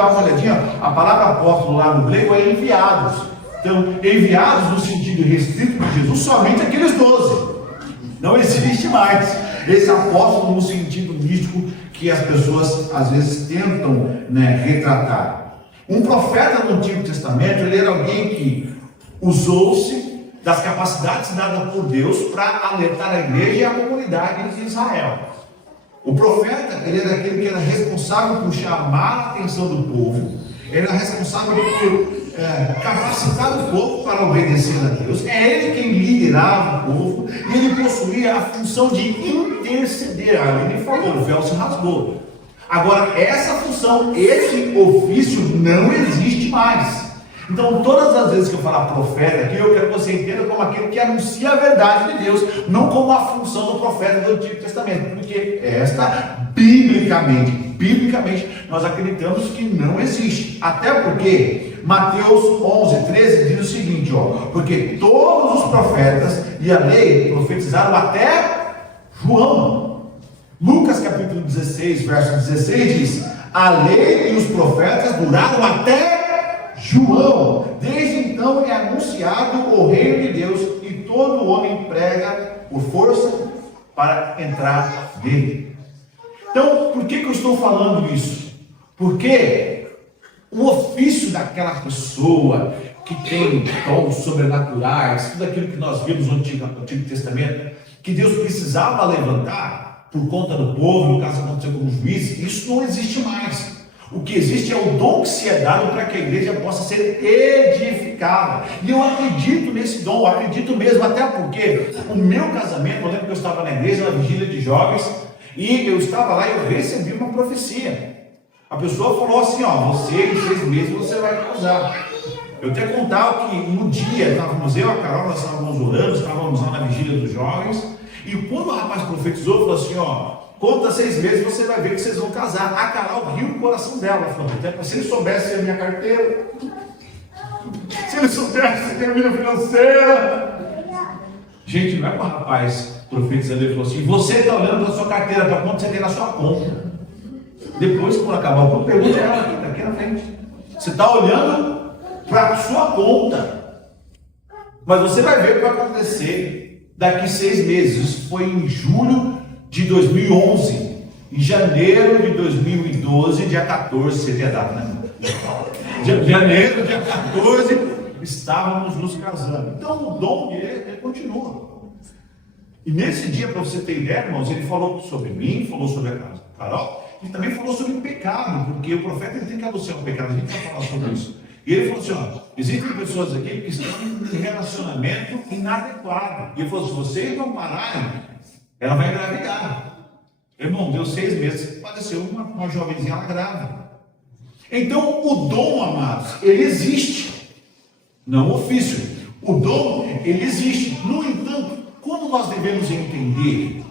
dá uma olhadinha, a palavra apóstolo lá no grego é enviados. Então, enviados no sentido restrito de Jesus, somente aqueles 12. Não existe mais esse apóstolo no sentido místico que as pessoas às vezes tentam, retratar. Um profeta do Antigo Testamento, ele era alguém que usou-se das capacidades dadas por Deus para alertar a igreja e a comunidade de Israel. O profeta, ele era aquele que era responsável por chamar a atenção do povo, ele era responsável por capacitar o povo para obedecer a Deus. É ele quem liderava o povo e ele possuía a função de interceder. Ali ele falou, o véu se rasgou. Agora, essa função, esse ofício não existe mais. Então, todas as vezes que eu falar profeta aqui, eu quero que você entenda como aquele que anuncia a verdade de Deus, não como a função do profeta do Antigo Testamento, porque esta, biblicamente, nós acreditamos que não existe. Até porque Mateus 11:13 diz o seguinte, porque todos os profetas e a lei profetizaram até João. Lucas capítulo 16, verso 16 diz, a lei e os profetas duraram até João. Desde então é anunciado o reino de Deus e todo homem prega por força para entrar nele. Então, por que eu estou falando isso? Porque o ofício daquela pessoa que tem dons sobrenaturais, tudo aquilo que nós vimos no Antigo Testamento, que Deus precisava levantar por conta do povo, no caso aconteceu com os juízes, isso não existe mais. O que existe é o dom que se é dado para que a igreja possa ser edificada. E eu acredito nesse dom, acredito mesmo, até porque o meu casamento, eu lembro que eu estava na igreja, na vigília de jovens, e eu estava lá e eu recebi uma profecia. A pessoa falou assim, você em 6 meses você vai casar. Eu até contava que no dia, estávamos eu, a Carol, nós estávamos orando, estávamos lá na vigília dos jovens, e quando o rapaz profetizou, falou assim, conta 6 meses, você vai ver que vocês vão casar. A Carol riu no coração dela, falou, se ele soubesse a minha carteira, se ele soubesse a minha financeira. Gente, não é para o rapaz profetizando, ele falou assim, você está olhando para a sua carteira, para quanto você tem na sua conta. Depois, quando acabar o culto, pergunta ela aqui na frente. Você está olhando para a sua conta, mas você vai ver o que vai acontecer daqui 6 meses. Isso foi em julho de 2011. Em janeiro de 2012, dia 14, seria a data, né? Janeiro, dia 14, estávamos nos casando. Então o dom ele continua. E nesse dia, para você ter ideia, irmãos, ele falou sobre mim, falou sobre a Carol, e também falou sobre o pecado, porque o profeta ele tem que anunciar o pecado, a gente vai falar sobre isso. E ele falou assim, existem pessoas aqui que estão em relacionamento inadequado. E ele falou, se vocês não pararem, ela vai engravidar. Irmão, deu 6 meses, padeceu uma jovenzinha grávida. Então, o dom, amados, ele existe. Não o ofício. O dom, ele existe. No entanto, como nós devemos entender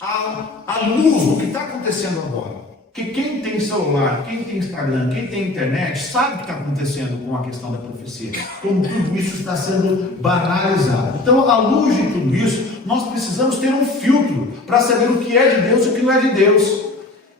a luz, o que está acontecendo agora? Que quem tem celular, quem tem Instagram, quem tem internet, sabe o que está acontecendo com a questão da profecia. Como tudo isso está sendo banalizado. Então, à luz de tudo isso, nós precisamos ter um filtro para saber o que é de Deus e o que não é de Deus.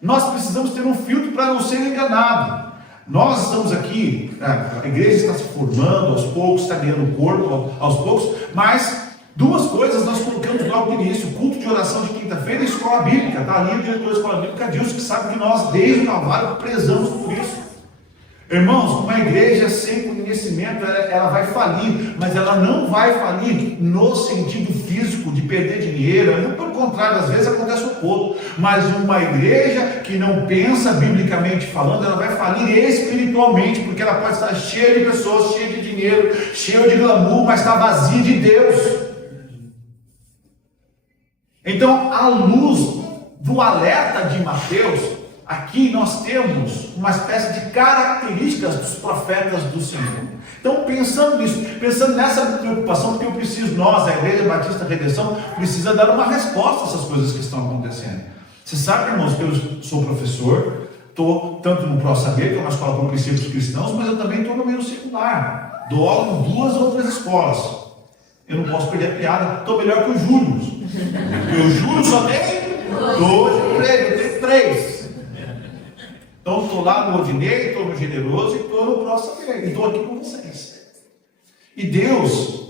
Nós precisamos ter um filtro para não ser enganado. Nós estamos aqui, a igreja está se formando aos poucos, está ganhando corpo aos poucos, mas duas coisas nós colocamos logo no início: o culto de oração de quinta-feira e escola bíblica. Está ali o diretor da escola bíblica, Dilson, que sabe que nós, desde o Calvário, prezamos por isso. Irmãos, uma igreja sem conhecimento, ela vai falir, mas ela não vai falir no sentido físico de perder dinheiro. Pelo contrário, às vezes acontece o oposto. Mas uma igreja que não pensa biblicamente falando, ela vai falir espiritualmente, porque ela pode estar cheia de pessoas, cheia de dinheiro, cheia de glamour, mas está vazia de Deus. Então, à luz do alerta de Mateus, aqui nós temos uma espécie de características dos profetas do Senhor. Então, pensando nisso, pensando nessa preocupação, porque eu preciso, nós, a Igreja Batista Redenção, precisa dar uma resposta a essas coisas que estão acontecendo. Você sabe, irmãos, que eu sou professor, estou tanto no ProSaber, que é uma escola com princípios cristãos, mas eu também estou no meio secular. Dou aula em 2 outras escolas. Eu não posso perder a piada, estou melhor que o Júlio. Porque o Júlio só tem 2 empregos, eu tenho 3. Então estou lá no Odinei, estou no Generoso e estou no Próximo e estou aqui com vocês. E Deus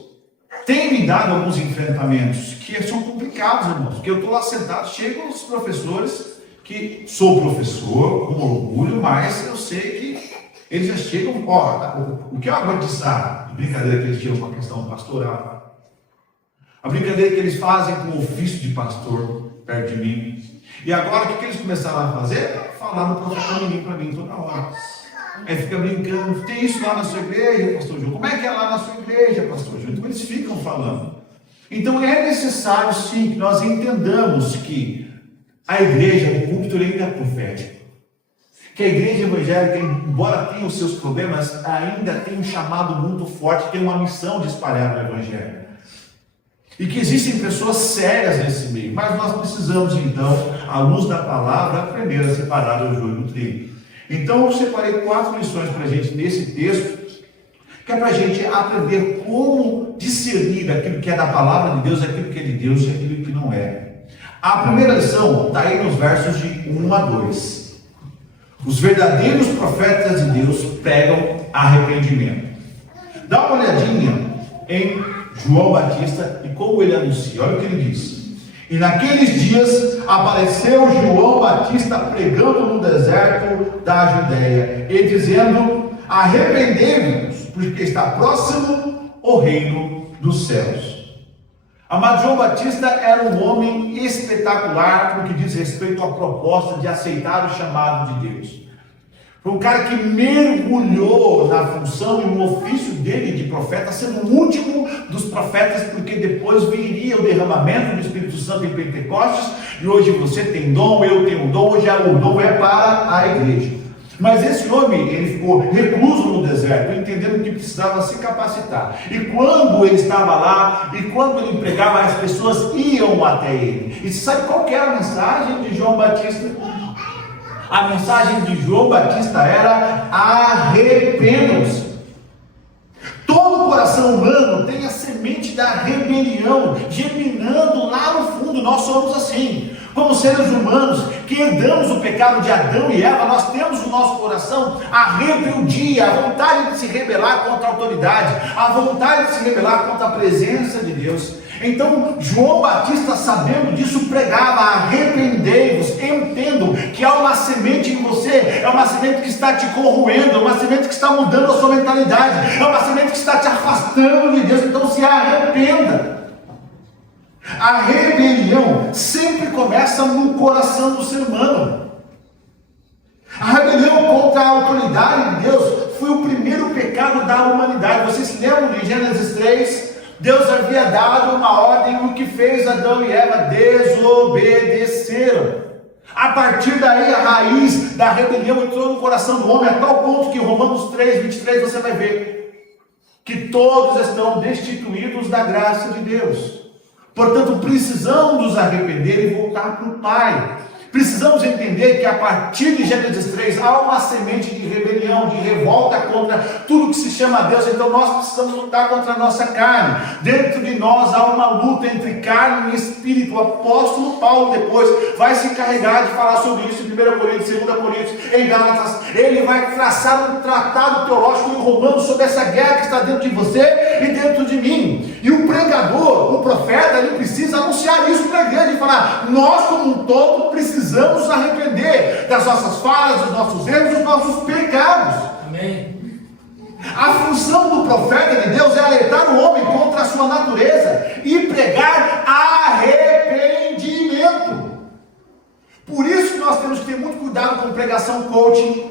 tem me dado alguns enfrentamentos que são complicados, irmãos, porque eu estou lá sentado, chegam os professores, que sou professor, com orgulho, mas eu sei que eles já chegam, o que é uma batizada? A brincadeira que eles tiram com a questão pastoral, a brincadeira que eles fazem com o ofício de pastor perto de mim. E agora o que eles começaram a fazer? Falar no professor menino para mim toda hora. Aí fica brincando, tem isso lá na sua igreja, pastor João? Como é que é lá na sua igreja, pastor João? Então eles ficam falando. Então é necessário sim que nós entendamos que a igreja, o púlpito, ele ainda é profético. Que a igreja evangélica, embora tenha os seus problemas, ainda tem um chamado muito forte, tem uma missão de espalhar o evangelho. E que existem pessoas sérias nesse meio, mas nós precisamos então, à luz da palavra, aprender a separar o joio do trigo. Então eu separei 4 lições para a gente nesse texto, que é para a gente aprender como discernir aquilo que é da palavra de Deus, aquilo que é de Deus e aquilo que não é. A primeira lição está aí nos versos de 1 a 2. Os verdadeiros profetas de Deus pregam arrependimento. Dá uma olhadinha em João Batista e como ele anuncia. Olha o que ele diz. E naqueles dias apareceu João Batista pregando no deserto da Judéia e dizendo: arrependei-vos, porque está próximo o reino dos céus. Amado, João Batista era um homem espetacular no que diz respeito à proposta de aceitar o chamado de Deus. Foi um cara que mergulhou na função e no ofício dele de profeta, sendo o último dos profetas, porque depois viria o derramamento do Espírito Santo em Pentecostes, e hoje você tem dom, eu tenho dom, hoje o dom é para a igreja. Mas esse homem, ele ficou recluso no deserto, entendendo que precisava se capacitar. E quando ele estava lá, e quando ele pregava, as pessoas iam até ele. E sabe qual que era a mensagem de João Batista? A mensagem de João Batista era: arrependam-se. Todo coração humano tem a semente da rebelião germinando lá no fundo. Nós somos assim. Como seres humanos que herdamos o pecado de Adão e Eva, nós temos no nosso coração a rebeldia, a vontade de se rebelar contra a autoridade, a vontade de se rebelar contra a presença de Deus. Então João Batista, sabendo disso, pregava: arrependei-vos. Entendam que há uma semente em você, é uma semente que está te corroendo, é uma semente que está mudando a sua mentalidade, é uma semente que está te afastando de Deus. Então se arrependa. A rebelião sempre começa no coração do ser humano. A rebelião contra a autoridade de Deus foi o primeiro pecado da humanidade. Vocês se lembram de Gênesis 3? Deus havia dado uma ordem, o que fez Adão e Eva? Desobedeceram. A partir daí, a raiz da rebelião entrou no coração do homem, a tal ponto que Romanos 3, 23, você vai ver que todos estão destituídos da graça de Deus. Portanto, precisamos nos arrepender e voltar para o Pai. Precisamos entender que a partir de Gênesis 3 há uma semente de rebelião, de revolta contra tudo que se chama Deus. Então nós precisamos lutar contra a nossa carne. Dentro de nós há uma luta entre carne e espírito. O apóstolo Paulo depois vai se encarregar de falar sobre isso em 1 Coríntios, 2 Coríntios, em Gálatas. Ele vai traçar um tratado teológico em Romanos sobre essa guerra que está dentro de você e dentro de mim. E o pregador, o profeta, ele precisa anunciar isso para a igreja e falar: nós como um todo precisamos nos arrepender das nossas falhas, dos nossos erros, dos nossos pecados. Amém. A função do profeta de Deus é alertar o homem contra a sua natureza e pregar arrependimento. Por isso que nós temos que ter muito cuidado com pregação coaching.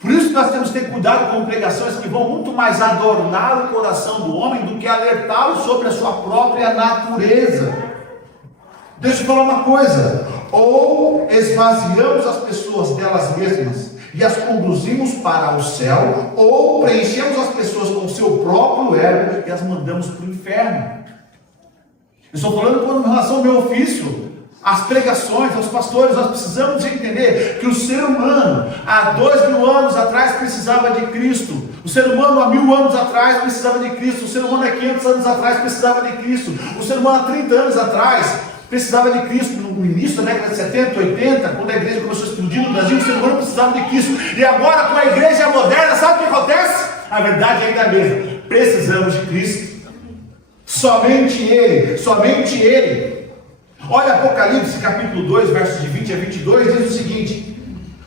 Por isso que nós temos que ter cuidado com pregações que vão muito mais adornar o coração do homem do que alertá-lo sobre a sua própria natureza. Deixa eu falar uma coisa: ou esvaziamos as pessoas delas mesmas e as conduzimos para o céu, ou preenchemos as pessoas com o seu próprio ego e as mandamos para o inferno. Eu estou falando com relação ao meu ofício, as pregações, aos pastores. Nós precisamos entender que o ser humano há 2000 anos atrás precisava de Cristo. O ser humano há 1000 anos atrás precisava de Cristo. O ser humano há 500 anos atrás precisava de Cristo. O ser humano há 30 anos atrás precisava de Cristo no início da década de 70, 80, quando a igreja começou a explodir no Brasil, o ser humano precisava de Cristo. E agora, com a igreja moderna, sabe o que acontece? A verdade é ainda a mesma. Precisamos de Cristo. Somente Ele, somente Ele. Olha Apocalipse capítulo 2, versos de 20 a 22, diz o seguinte: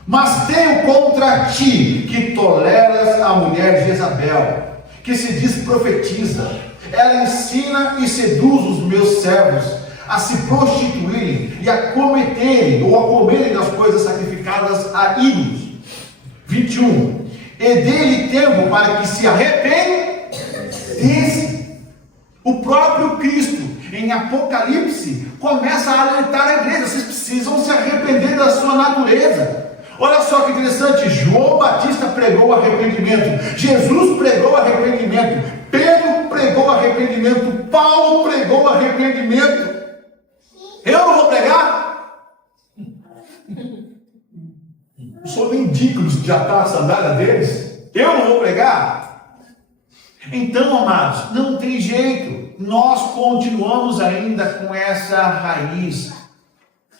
mas tenho contra ti que toleras a mulher Jezabel, que se diz profetiza. Ela ensina e seduz os meus servos a se prostituírem e a cometerem ou a comerem das coisas sacrificadas a ídolos. 21. E dele tempo para que se arrependesse. O próprio Cristo, em Apocalipse, começa a alertar a igreja: vocês precisam se arrepender da sua natureza. Olha só que interessante, João Batista pregou arrependimento, Jesus pregou arrependimento, Pedro pregou arrependimento, Paulo pregou arrependimento. Eu não vou pregar? Eu sou mendigo de atar a sandália deles? Eu não vou pregar? Então, amados, não tem jeito, nós continuamos ainda com essa raiz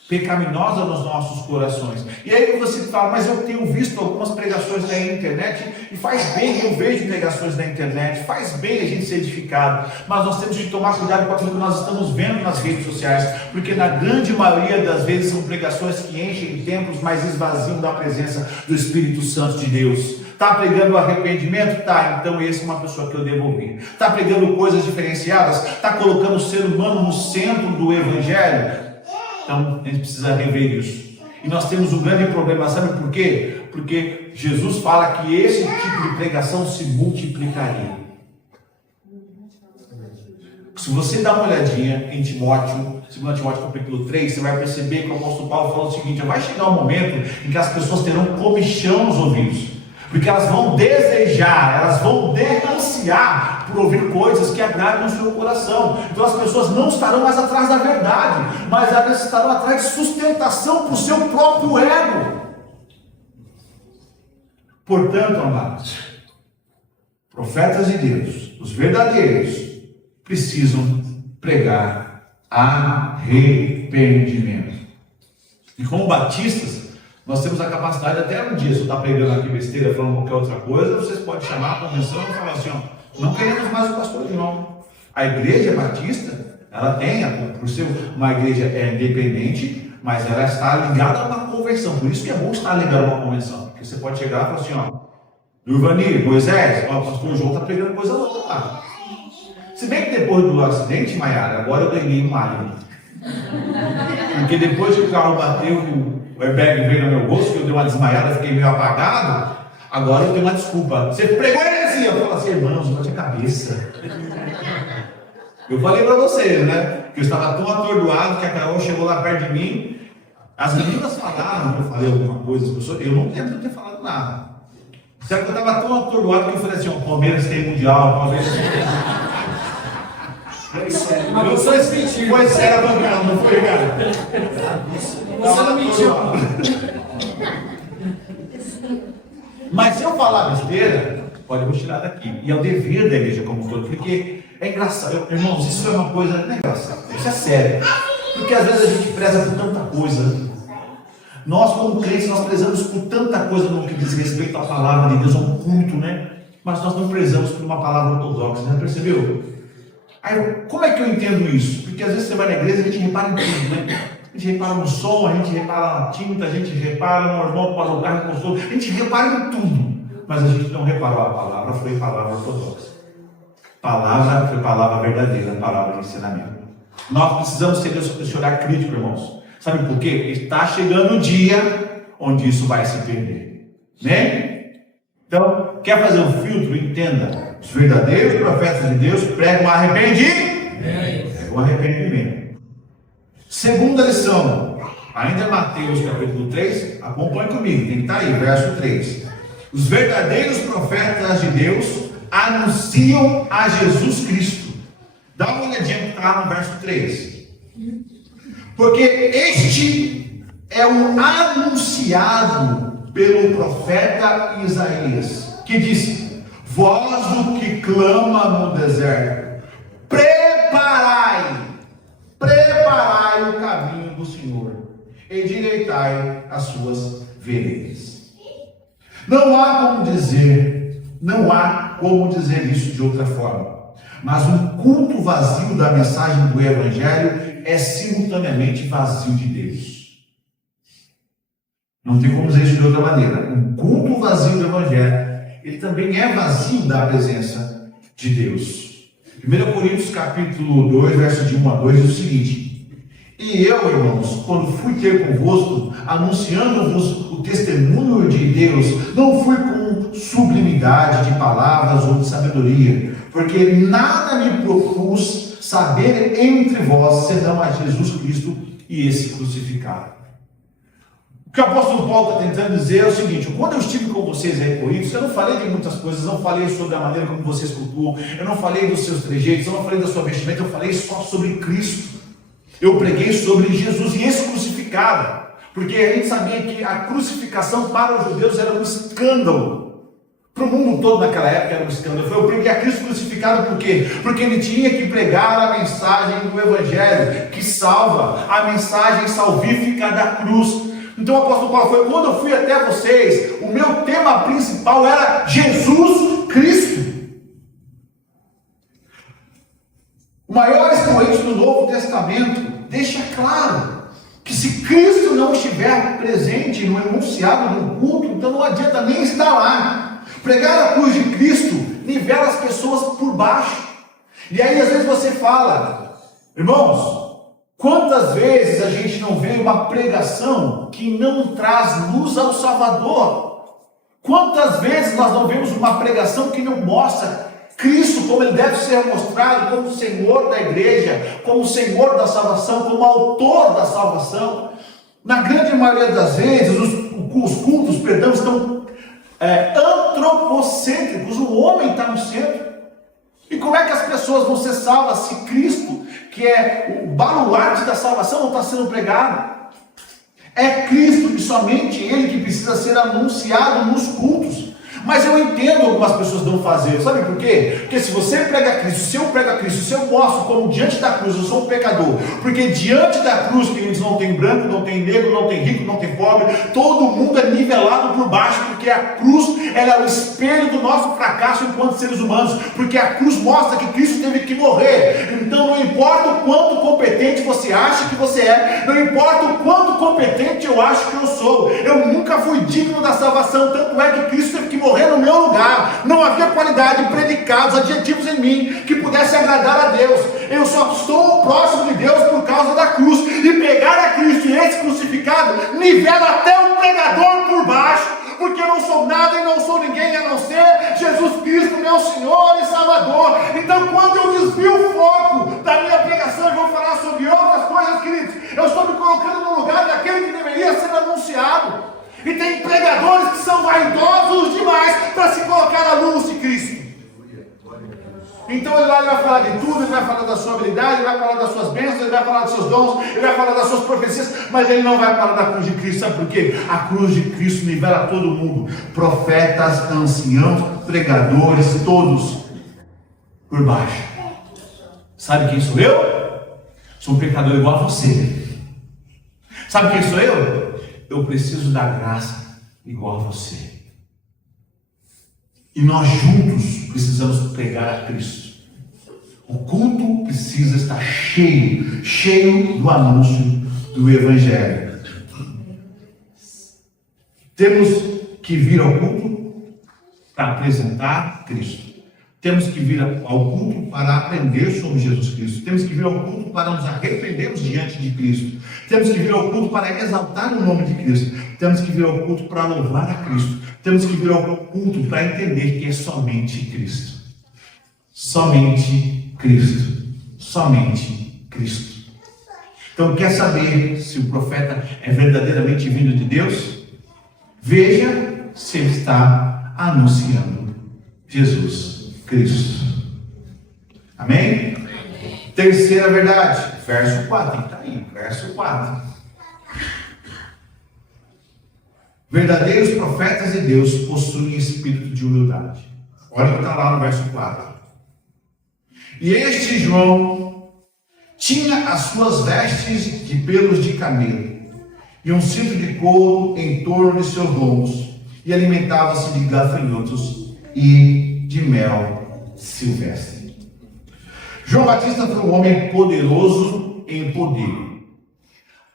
pecaminosa nos nossos corações. E aí você fala: mas eu tenho visto algumas pregações na internet, e faz bem, eu vejo pregações na internet, faz bem a gente ser edificado, mas nós temos que tomar cuidado com aquilo que nós estamos vendo nas redes sociais, porque na grande maioria das vezes são pregações que enchem templos, mas esvaziam da presença do Espírito Santo de Deus. Está pregando arrependimento? Tá, então esse é uma pessoa que eu devo ouvir. Está pregando coisas diferenciadas? Está colocando o ser humano no centro do Evangelho? Então, a gente precisa rever isso. E nós temos um grande problema, sabe por quê? Porque Jesus fala que esse tipo de pregação se multiplicaria. Se você dá uma olhadinha em Timóteo, 2 Timóteo capítulo 3, você vai perceber que o apóstolo Paulo fala o seguinte: vai chegar um momento em que as pessoas terão comichão nos ouvidos, porque elas vão desejar, elas vão ansiar por ouvir coisas que agradem o seu coração. Então as pessoas não estarão mais atrás da verdade, mas elas estarão atrás de sustentação para o seu próprio ego. Portanto, amados, profetas de Deus, os verdadeiros, precisam pregar arrependimento. E como batistas, nós temos a capacidade, até um dia, se eu estar pregando aqui besteira, falando qualquer outra coisa, vocês podem chamar a convenção e falar assim: ó, não queremos mais o pastor João. A igreja batista, ela tem, por ser uma igreja independente, mas ela está ligada a uma convenção. Por isso que é bom estar ligado a uma convenção, porque você pode chegar e falar assim: ó, Ilvani, Moisés, ó, o pastor João está pregando coisa louca lá. Se bem que depois do acidente, Maiara, agora eu ganhei um alho. Porque depois que o carro bateu, o airbag veio no meu rosto, que eu dei uma desmaiada, fiquei meio apagado, agora eu tenho uma desculpa. Você pregou heresia? Eu falo assim: irmãos, bate a cabeça. Eu falei para vocês, né? Que eu estava tão atordoado que a Carol chegou lá perto de mim. As meninas falaram que eu falei alguma coisa, as pessoas, eu não lembro de ter falado nada. Será que eu estava tão atordoado que eu falei assim: o Palmeiras tem mundial, o Palmeiras tem. Eu sou esse mentira. Foi sério a bancada, não foi, cara? Você não mentiu. Mas se eu falar besteira, pode me tirar daqui. E é o dever da igreja como um todo, porque é engraçado. Irmãos, isso é uma coisa, não é engraçado, isso é sério. Porque às vezes a gente preza por tanta coisa. Nós, como crentes, nós prezamos por tanta coisa no que diz respeito à palavra de Deus, ao culto, né? Mas nós não prezamos por uma palavra ortodoxa, né? Percebeu? Aí, como é que eu entendo isso? Porque às vezes você vai na igreja e a gente repara em tudo, né? A gente repara no som, a gente repara na tinta, a gente repara no irmão que passa o carro com o som, a gente repara em tudo. Mas a gente não reparou, a palavra foi palavra ortodoxa. Palavra foi palavra verdadeira, palavra de ensinamento. Nós precisamos ter esse olhar crítico, irmãos. Sabe por quê? Está chegando o dia onde isso vai se perder. Né? Então, quer fazer um filtro? Entenda. Os verdadeiros profetas de Deus pregam arrependimento. Segunda lição, ainda em Mateus capítulo 3, acompanhe comigo, tem que estar aí, verso 3. Os verdadeiros profetas de Deus anunciam a Jesus Cristo. Dá uma olhadinha que está lá no verso 3. Porque este é o anunciado pelo profeta Isaías, que disse: voz do que clama no deserto, preparai preparai o caminho do Senhor, endireitai as suas veredas. Não há como dizer isso de outra forma. Mas um culto vazio da mensagem do Evangelho é simultaneamente vazio de Deus. Não tem como dizer isso de outra maneira. Um culto vazio do Evangelho, ele também é vazio da presença de Deus. 1 Coríntios capítulo 2, verso de 1 a 2, diz o seguinte: e eu, irmãos, quando fui ter convosco, anunciando-vos o testemunho de Deus, não fui com sublimidade de palavras ou de sabedoria, porque nada me propus saber entre vós, senão a Jesus Cristo e esse crucificado. O que o apóstolo Paulo está tentando dizer é o seguinte: quando eu estive com vocês aí em Corinto, eu não falei de muitas coisas, não falei sobre a maneira como vocês cultuam, eu não falei dos seus trejeitos, eu não falei da sua vestimenta, eu falei só sobre Cristo. Eu preguei sobre Jesus e esse crucificado, porque a gente sabia que a crucificação para os judeus era um escândalo. Para o mundo todo naquela época era um escândalo. Eu preguei a Cristo crucificado por quê? Porque ele tinha que pregar a mensagem do Evangelho, que salva, a mensagem salvífica da cruz. Então o apóstolo Paulo foi: quando eu fui até vocês, o meu tema principal era Jesus Cristo. O maior expoente do Novo Testamento deixa claro que se Cristo não estiver presente no enunciado do culto, então não adianta nem estar lá. Pregar a cruz de Cristo nivela as pessoas por baixo. E aí às vezes você fala: irmãos, quantas vezes a gente não vê uma pregação que não traz luz ao Salvador? Quantas vezes nós não vemos uma pregação que não mostra Cristo como ele deve ser mostrado, como Senhor da igreja, como Senhor da salvação, como autor da salvação? Na grande maioria das vezes, os cultos, estão antropocêntricos. O homem está no centro. E como é que as pessoas vão ser salvas se Cristo, que é o baluarte da salvação, não está sendo pregado? É Cristo e somente Ele que precisa ser anunciado nos cultos. Mas eu entendo algumas pessoas não fazer. Sabe por quê? Porque se você prega Cristo, se eu prego Cristo, se eu mostro como diante da cruz eu sou um pecador, porque diante da cruz, queridos, não tem branco, não tem negro, não tem rico, não tem pobre, todo mundo é nivelado por baixo, porque a cruz, ela é o espelho do nosso fracasso enquanto seres humanos, porque a cruz mostra que Cristo teve que morrer. Então não importa o quanto competente você acha que você é, não importa o quanto competente eu acho que eu sou, eu nunca fui digno da salvação, tanto é que Cristo teve que morrer no meu lugar. Não havia qualidade, predicados, adjetivos em mim que pudesse agradar a Deus. Eu só estou próximo de Deus por causa da cruz. E pegar a Cristo e esse crucificado nivela até o pregador por baixo, porque eu não sou nada e não sou ninguém a não ser Jesus Cristo, meu Senhor e Salvador. Então quando eu desvio o foco da minha pregação e vou falar sobre outras coisas, queridos, eu estou me colocando no lugar daquele que deveria ser anunciado. E tem pregadores que são vaidosos demais para se colocar à luz de Cristo. Então ele vai falar de tudo, ele vai falar da sua habilidade, ele vai falar das suas bênçãos, ele vai falar dos seus dons, ele vai falar das suas profecias, mas ele não vai falar da cruz de Cristo. Sabe por quê? A cruz de Cristo nivela todo mundo. Profetas, anciãos, pregadores, todos por baixo. Sabe quem sou eu? Sou um pecador igual a você. Sabe quem sou eu? Eu preciso da graça igual a você. E nós juntos precisamos pregar a Cristo. O culto precisa estar cheio do anúncio do Evangelho. Temos que vir ao culto para apresentar Cristo. Temos que vir ao culto para aprender sobre Jesus Cristo. Temos que vir ao culto para nos arrependermos diante de Cristo. Temos que vir ao culto para exaltar o nome de Cristo. Temos que vir ao culto para louvar a Cristo. Temos que vir ao culto para entender que é somente Cristo. Somente Cristo. Somente Cristo. Então, quer saber se o profeta é verdadeiramente vindo de Deus? Veja se ele está anunciando Jesus Cristo. Amém? Amém. Terceira verdade, verso 4, está aí, verso 4. Verdadeiros profetas de Deus possuem espírito de humildade. Olha o que está lá no verso 4. E este João Tinha as suas vestes de pelos de camelo e um cinto de couro em torno de seus lombos, e alimentava-se de gafanhotos e de mel silvestre. João Batista foi um homem poderoso em poder,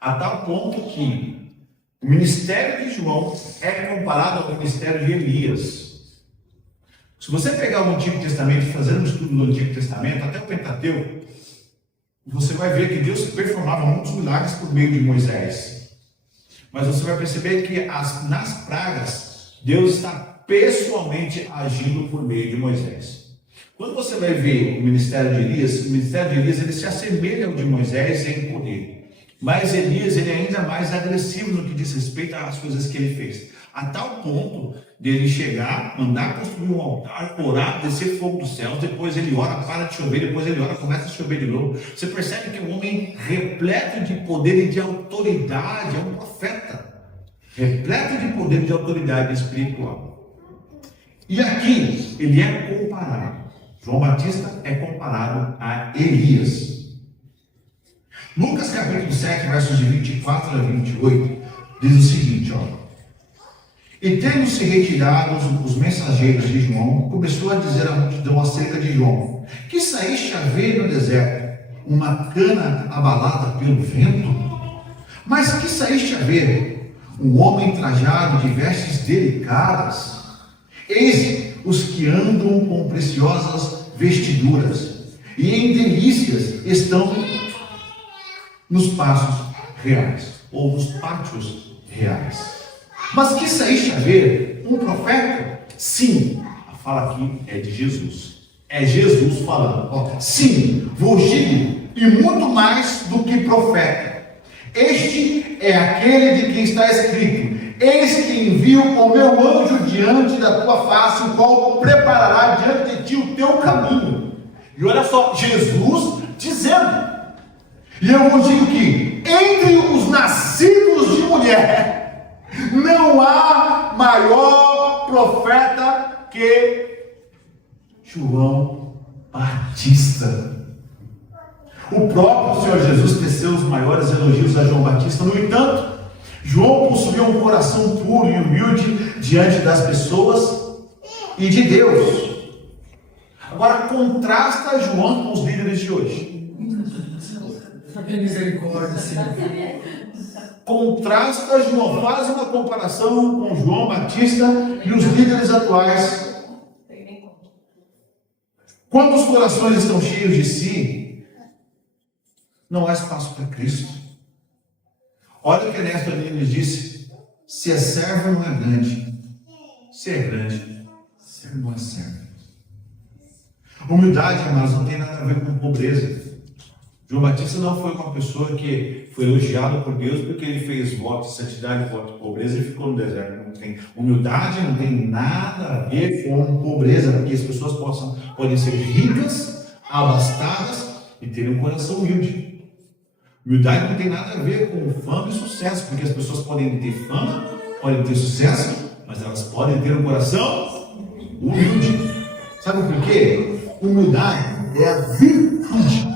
a tal ponto que o ministério de João é comparado ao ministério de Elias. Se você pegar o Antigo Testamento e fazer um estudo do Antigo Testamento, até o Pentateuco, você vai ver que Deus performava muitos milagres por meio de Moisés. Mas você vai perceber que nas pragas, Deus está pessoalmente agindo por meio de Moisés. Quando você vai ver o ministério de Elias, ele se assemelha ao de Moisés em poder. Mas Elias, ele é ainda mais agressivo no que diz respeito às coisas que ele fez. A tal ponto dele chegar, mandar construir um altar, orar, descer fogo dos céus, depois ele ora, para de chover, depois ele ora, começa a chover de novo. Você percebe que é um homem repleto de poder e de autoridade, é um profeta, repleto de poder e de autoridade espiritual. E aqui ele é comparado, João Batista é comparado a Elias. Lucas capítulo 7, versos de 24 a 28, diz o seguinte, E tendo se retirado os mensageiros de João, começou a dizer à multidão acerca de João: que saíste a ver no deserto? Uma cana abalada pelo vento? Mas que saíste a ver? Um homem trajado de vestes delicadas? Eis os que andam com preciosas vestiduras, e em delícias estão nos passos reais, ou nos pátios reais. Mas que saíste a ver? Um profeta? Sim, a fala aqui é de Jesus. É Jesus falando. Sim, vos digo, e muito mais do que profeta. Este é aquele de quem está escrito: eis que envio o meu anjo diante da tua face, o qual preparará diante de ti o teu caminho. E olha só, Jesus dizendo. E eu vos digo que entre os nascidos de mulher não há maior profeta que João Batista. O próprio Senhor Jesus teceu os maiores elogios a João Batista. No entanto, João possuía um coração puro e humilde diante das pessoas e de Deus. Agora contrasta João com os líderes de hoje. Misericórdia, Senhor. Contrasta João, faz uma comparação com João Batista e os líderes atuais. Quando os corações estão cheios de si, não há espaço para Cristo. Olha o que Ernesto Lins disse: se é servo não é grande, se é grande, servo não é servo. Humildade, amados, não tem nada a ver com pobreza. João Batista não foi uma pessoa que foi elogiado por Deus porque ele fez voto de santidade, voto de pobreza e ficou no deserto. Não tem humildade, não tem nada a ver com pobreza, porque as pessoas podem ser ricas, abastadas e terem um coração humilde. Humildade não tem nada a ver com fama e sucesso, porque as pessoas podem ter fama, podem ter sucesso, mas elas podem ter um coração humilde. Sabe por quê? Humildade é a virtude.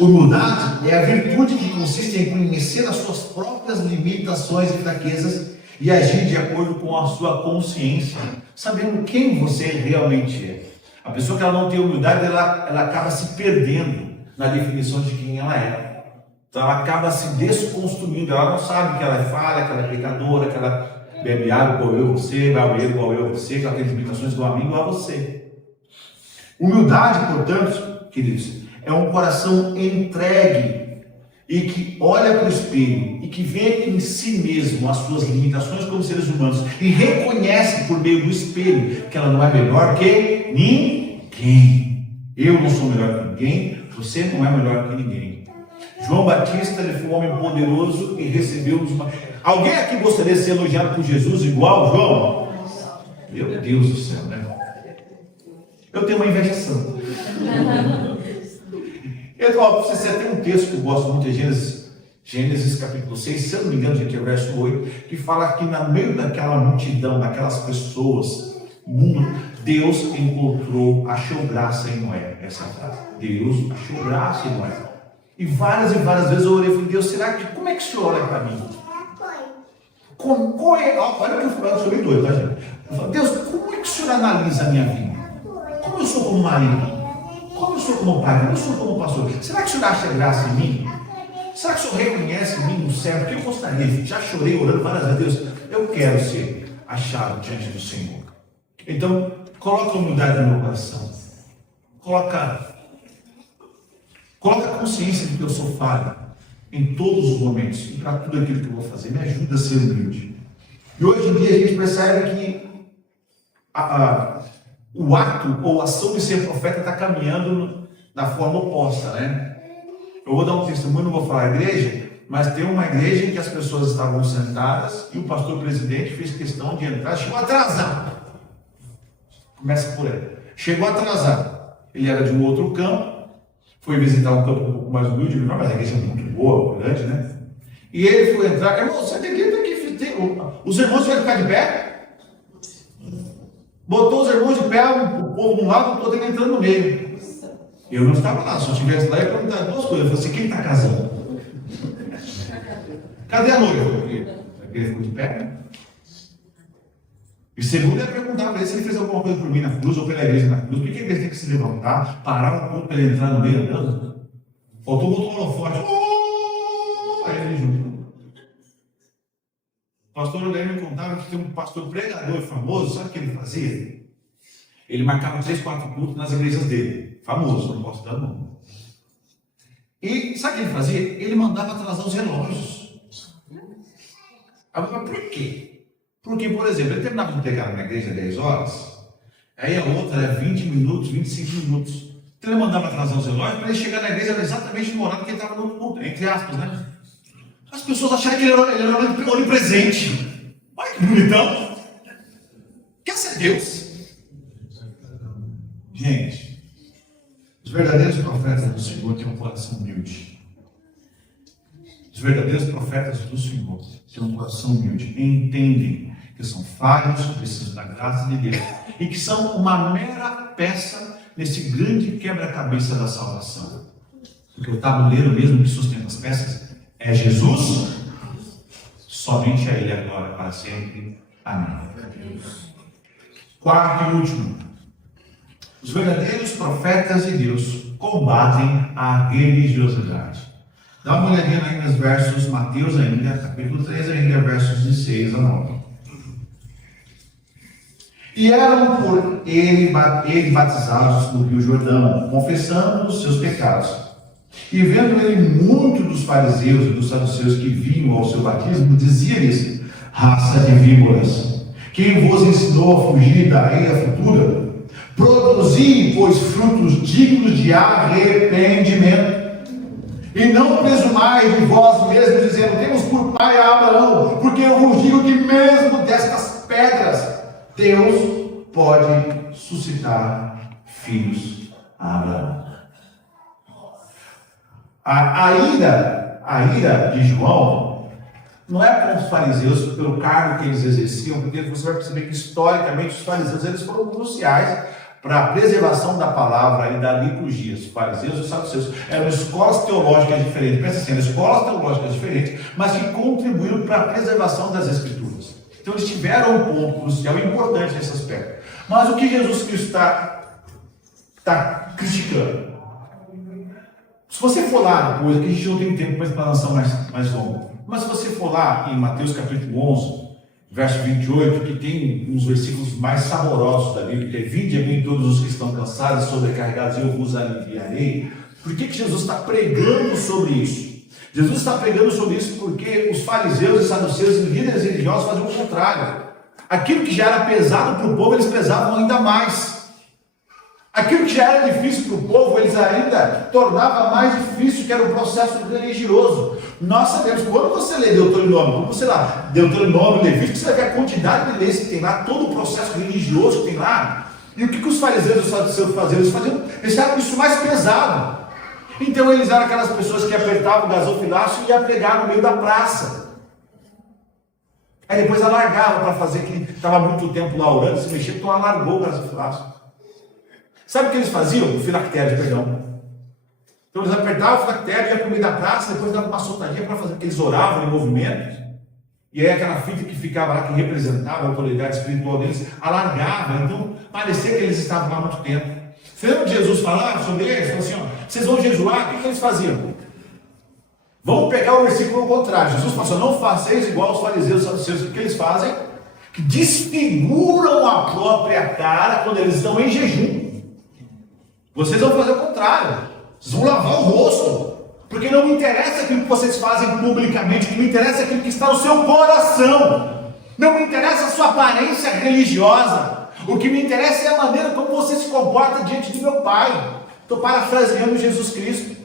Humildade é a virtude que consiste em conhecer as suas próprias limitações e fraquezas e agir de acordo com a sua consciência, sabendo quem você realmente é. A pessoa que ela não tem humildade, ela acaba se perdendo na definição de quem ela é. Então ela acaba se desconstruindo, ela não sabe que ela é falha, que ela é pecadora, que ela bebe água igual eu, você, vai ao banheiro igual eu, você, que ela tem limitações igual a mim, igual a você. Humildade, portanto, queridos, é um coração entregue e que olha para o espelho e que vê em si mesmo as suas limitações como seres humanos e reconhece por meio do espelho que ela não é melhor que ninguém. Eu não sou melhor que ninguém, você não é melhor que ninguém. João Batista, ele foi um homem poderoso e recebeu Alguém aqui gostaria de ser elogiado por Jesus igual João? Meu Deus do céu, né? Eu tenho uma invejação. Você tem um texto que eu gosto muito, é Gênesis capítulo 6, se eu não me engano, gente, é o verso 8, que fala que no meio daquela multidão, daquelas pessoas, Deus achou graça em Noé. Essa frase. Deus achou graça em Noé. E várias vezes eu orei e falei, Deus, como é que o Senhor olha para mim? Qual é, olha que eu sou bem doido, tá, gente? Eu falo, Deus, como é que o Senhor analisa a minha vida? Como eu sou como marido? Como eu sou como pai? Como eu sou como pastor? Será que o Senhor acha graça em mim? Será que o Senhor reconhece em mim o servo? Que eu gostaria, já chorei orando várias vezes, Deus, eu quero ser achado diante do Senhor. Então, coloca humildade no meu coração. Coloca a consciência de que eu sou falho em todos os momentos e para tudo aquilo que eu vou fazer. Me ajuda a ser humilde. E hoje em dia a gente percebe que o ato ou a ação de ser profeta está caminhando na forma oposta, né? Eu vou dar um testemunho, não vou falar a igreja, mas tem uma igreja em que as pessoas estavam sentadas e o pastor presidente fez questão de entrar, chegou atrasado. Começa por ele. Chegou atrasado. Ele era de um outro campo, foi visitar um campo um pouco mais humilde, mas a igreja é muito boa, grande, né? E ele foi entrar, irmão, você tem que entrar aqui, os irmãos vão ficar de pé. Botou os irmãos de pé, o povo de um lado, todo ele entrando no meio. Eu não estava lá, se eu estivesse lá, eu ia perguntar duas coisas. Eu falei assim, quem está casando? Cadê a noiva? Porque ele ficou de pé. E segundo, eu ia perguntar para ele se ele fez alguma coisa por mim na cruz ou pela igreja na cruz. Por que a igreja tem que se levantar, parar um pouco para ele entrar no meio andando? Faltou botar um holofote. Aí ele junto. O pastor Oleiro me contava que tem um pastor pregador famoso, sabe o que ele fazia? Ele marcava 3, 4 cultos nas igrejas dele. Famoso, não posso dar nome. E sabe o que ele fazia? Ele mandava atrasar os relógios. Mas por quê? Porque, por exemplo, ele terminava de pregar na igreja 10 horas, aí a outra era 20 minutos, 25 minutos. Então ele mandava atrasar os relógios para ele chegar na igreja exatamente no horário que ele estava no culto, entre aspas, né? As pessoas acharam que ele era onipresente. Olha que bonitão. Quer ser Deus? Gente, os verdadeiros profetas do Senhor têm um coração humilde. Os verdadeiros profetas do Senhor têm um coração humilde. E entendem que são falhos, precisam da graça de Deus. E que são uma mera peça nesse grande quebra-cabeça da salvação. Porque o tabuleiro mesmo que sustenta as peças é Jesus. Somente a Ele agora, para sempre. Amém. Quarto e último. Os verdadeiros profetas de Deus combatem a religiosidade. Dá uma olhadinha aí nos versos, Mateus ainda, capítulo 3, ainda versos de 6 a 9. E eram por ele batizados no Rio Jordão, confessando os seus pecados. E vendo ele muito dos fariseus e dos saduceus que vinham ao seu batismo, dizia-lhes, raça de víboras, quem vos ensinou a fugir da ira futura? Produzi, pois, frutos dignos de arrependimento. E não presumais de vós mesmos, dizendo, temos por pai a Abraão, porque eu vos digo que mesmo destas pedras, Deus pode suscitar filhos a Abraão. A ira de João não é com os fariseus pelo cargo que eles exerciam, porque você vai perceber que historicamente os fariseus eles foram cruciais para a preservação da palavra e da liturgia. Os fariseus e os saduceus eram escolas teológicas diferentes, pensa assim, eram escolas teológicas diferentes, mas que contribuíram para a preservação das Escrituras. Então eles tiveram um ponto crucial e importante nesse aspecto. Mas o que Jesus Cristo está criticando? Se você for lá depois, aqui a gente não tem tempo para explanação mais longa, mas se você for lá em Mateus capítulo 11, verso 28, que tem uns versículos mais saborosos da Bíblia, que é: vinde a mim todos os que estão cansados e sobrecarregados, e eu vos aliviarei. Por que Jesus está pregando sobre isso? Jesus está pregando sobre isso porque os fariseus e saduceus e líderes religiosos faziam o contrário. Aquilo que já era pesado para o povo, eles pesavam ainda mais. Aquilo que já era difícil para o povo, eles ainda tornavam mais difícil, que era o processo religioso. Nós sabemos, quando você lê Deuteronômio, como você lá, Deuteronômio, Levítico, você vai ver a quantidade de leis que tem lá, todo o processo religioso que tem lá. E o que os fariseus e os saduceus faziam? Eles deixavam isso mais pesado. Então eles eram aquelas pessoas que apertavam o gasofilácio e iam pregar no meio da praça. Aí depois alargava para fazer que estava muito tempo lá orando, se mexia, então alargou o gasofilácio. Sabe o que eles faziam? O filactério, perdão. Então eles apertavam o filactério, ia comer da praça, depois davam uma soltadinha para fazer, porque eles oravam em movimento. E aí aquela fita que ficava lá, que representava a autoridade espiritual deles, alargava. Então parecia que eles estavam lá há muito tempo. Você lembra de Jesus falar sobre eles? Falou assim, ó, vocês vão jejuar, o que eles faziam? Vamos pegar o versículo ao contrário. Jesus falou assim, não façais igual aos fariseus e saduceus. O que eles fazem? Que desfiguram a própria cara quando eles estão em jejum. Vocês vão fazer o contrário. Vocês vão lavar o rosto. Porque não me interessa aquilo que vocês fazem publicamente. O que me interessa é aquilo que está no seu coração. Não me interessa a sua aparência religiosa. O que me interessa é a maneira como você se comporta diante de meu Pai. Estou parafraseando Jesus Cristo.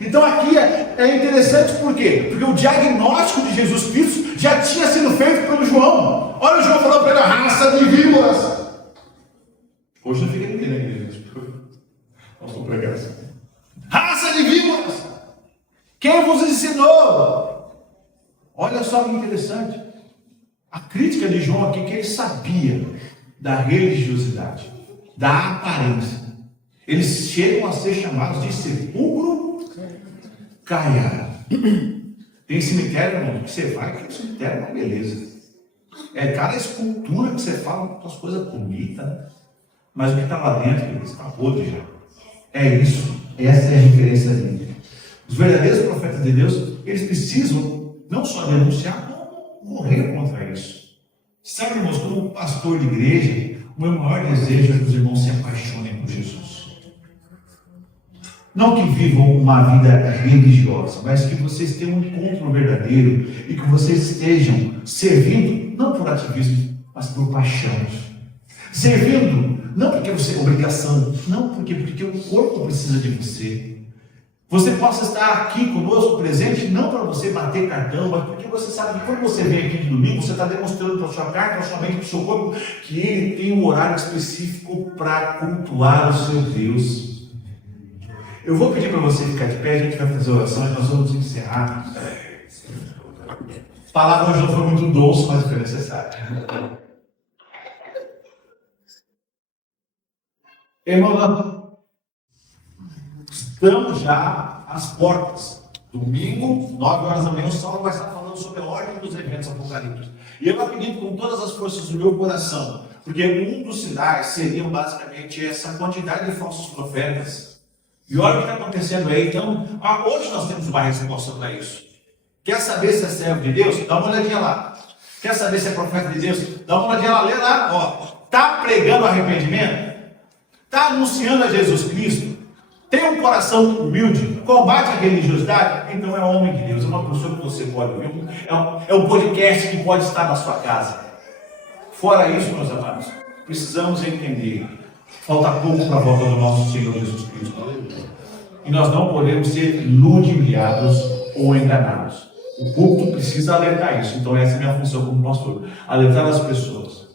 Então aqui é interessante por quê? Porque o diagnóstico de Jesus Cristo já tinha sido feito pelo João. Olha o João falando pela raça de víboras. Hoje não fica ninguém na igreja. Nós vamos pregar assim. Raça de víboras. Quem vos ensinou? Olha só que interessante. A crítica de João aqui é que ele sabia da religiosidade, da aparência. Eles chegam a ser chamados de sepulcro caiado. Tem cemitério, irmão, que você vai, que o cemitério é uma beleza. É cada escultura que você fala, as coisas bonitas, né? Mas o que está lá dentro, está podre já. É isso. Essa é a referência dele. Os verdadeiros profetas de Deus, eles precisam não só denunciar, como morrer contra isso. Sabe, irmãos, como pastor de igreja, o meu maior desejo é que os irmãos se apaixonem por Jesus. Não que vivam uma vida religiosa, mas que vocês tenham um encontro verdadeiro e que vocês estejam servindo, não por ativismo, mas por paixão. Servindo, não porque você é obrigação, não porque o corpo precisa de você. Você possa estar aqui conosco presente, não para você bater cartão, mas porque você sabe que quando você vem aqui de domingo, você está demonstrando para a sua carne, para a sua mente, para o seu corpo, que ele tem um horário específico para cultuar o seu Deus. Eu vou pedir para você ficar de pé, a gente vai fazer oração e nós vamos encerrar. A palavra hoje não foi muito doce, mas foi necessária. Irmão, estamos já às portas. Domingo, 9 horas da manhã, o Saulo vai estar falando sobre a ordem dos eventos apocalípticos. E eu acredito com todas as forças do meu coração, porque um dos sinais seriam basicamente essa quantidade de falsos profetas. E olha o que está acontecendo aí. Então, hoje nós temos uma resposta para isso. Quer saber se é servo de Deus? Dá uma olhadinha lá. Quer saber se é profeta de Deus? Dá uma olhadinha lá, lê lá. Está pregando arrependimento? Está anunciando a Jesus Cristo? Tem um coração humilde? Combate a religiosidade? Então é homem de Deus. É uma pessoa que você pode ouvir. É um podcast que pode estar na sua casa. Fora isso, meus amados, precisamos entender. Falta pouco para a volta do nosso Senhor Jesus Cristo. E nós não podemos ser ludibriados ou enganados. O púlpito precisa alertar isso. Então essa é a minha função como pastor. Alertar as pessoas.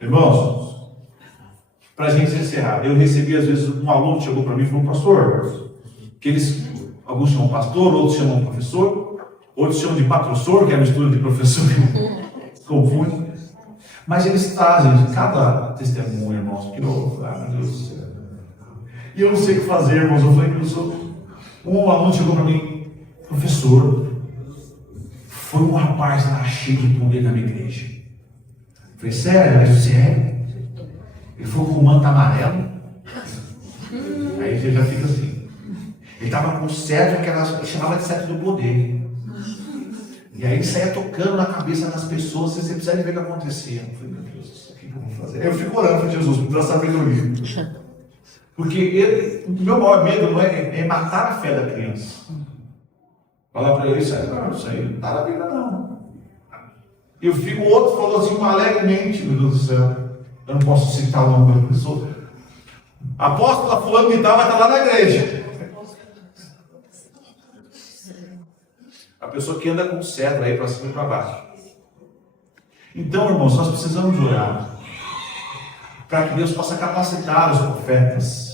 Irmãos, para a gente encerrar, eu recebi às vezes um aluno chegou para mim e falou, pastor, que alguns chamam pastor, outros chamam professor, outros chamam de patrossor, que é a mistura de professor que confunde. Mas eles trazem de cada testemunho, irmãos, que meu Deus do céu. E eu não sei o que fazer, irmãos. Eu falei, um aluno chegou para mim, professor, foi um rapaz lá cheio de poder na minha igreja. Eu falei, sério? Ele foi com o manto amarelo. Aí você já fica assim. Ele estava com o cetro, que ela chamava de cetro do poder. E aí ele saía tocando na cabeça das pessoas, sem você precisar ver o que acontecia. Eu falei, meu Deus, o que eu vou fazer? Eu fico orando para Jesus, me dá sabedoria. Porque o meu maior medo não é matar a fé da criança. Falar para ele, isso aí não está na Bíblia não. E o outro falou assim, alegremente, meu Deus do céu. Eu não posso citar o nome da pessoa. A apóstola fulano de tal vai estar lá na igreja. A pessoa que anda com cetro aí para cima e para baixo. Então, irmãos, nós precisamos orar para que Deus possa capacitar os profetas,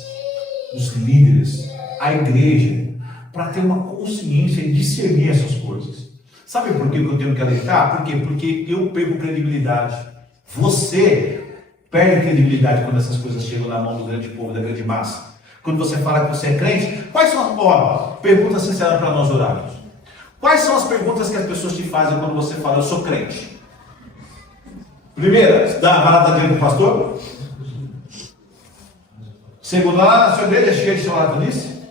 os líderes, a igreja, para ter uma consciência e discernir essas coisas. Sabe por que eu tenho que alertar? Por quê? Porque eu perco credibilidade. Você perde credibilidade quando essas coisas chegam na mão do grande povo, da grande massa. Quando você fala que você é crente, quais são as perguntas sinceras para nós orarmos? Quais são as perguntas que as pessoas te fazem quando você fala, eu sou crente? Primeira, vai lá da direita do pastor? Segunda, lá na sua igreja, cheia de charlatanice?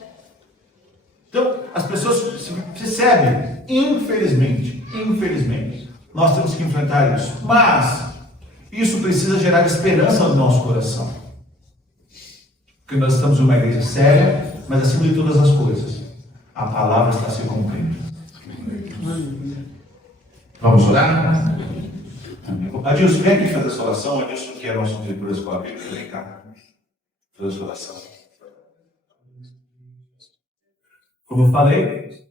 Então, as pessoas percebem, infelizmente, nós temos que enfrentar isso. Mas, isso precisa gerar esperança no nosso coração. Porque nós estamos em uma igreja séria, mas acima de todas as coisas, a palavra está se cumprindo. Vamos orar? Adilson, vem aqui fazer essa oração. Adilson, que é nosso diretor da escola bíblica, vem cá fazer essa oração. Como eu falei,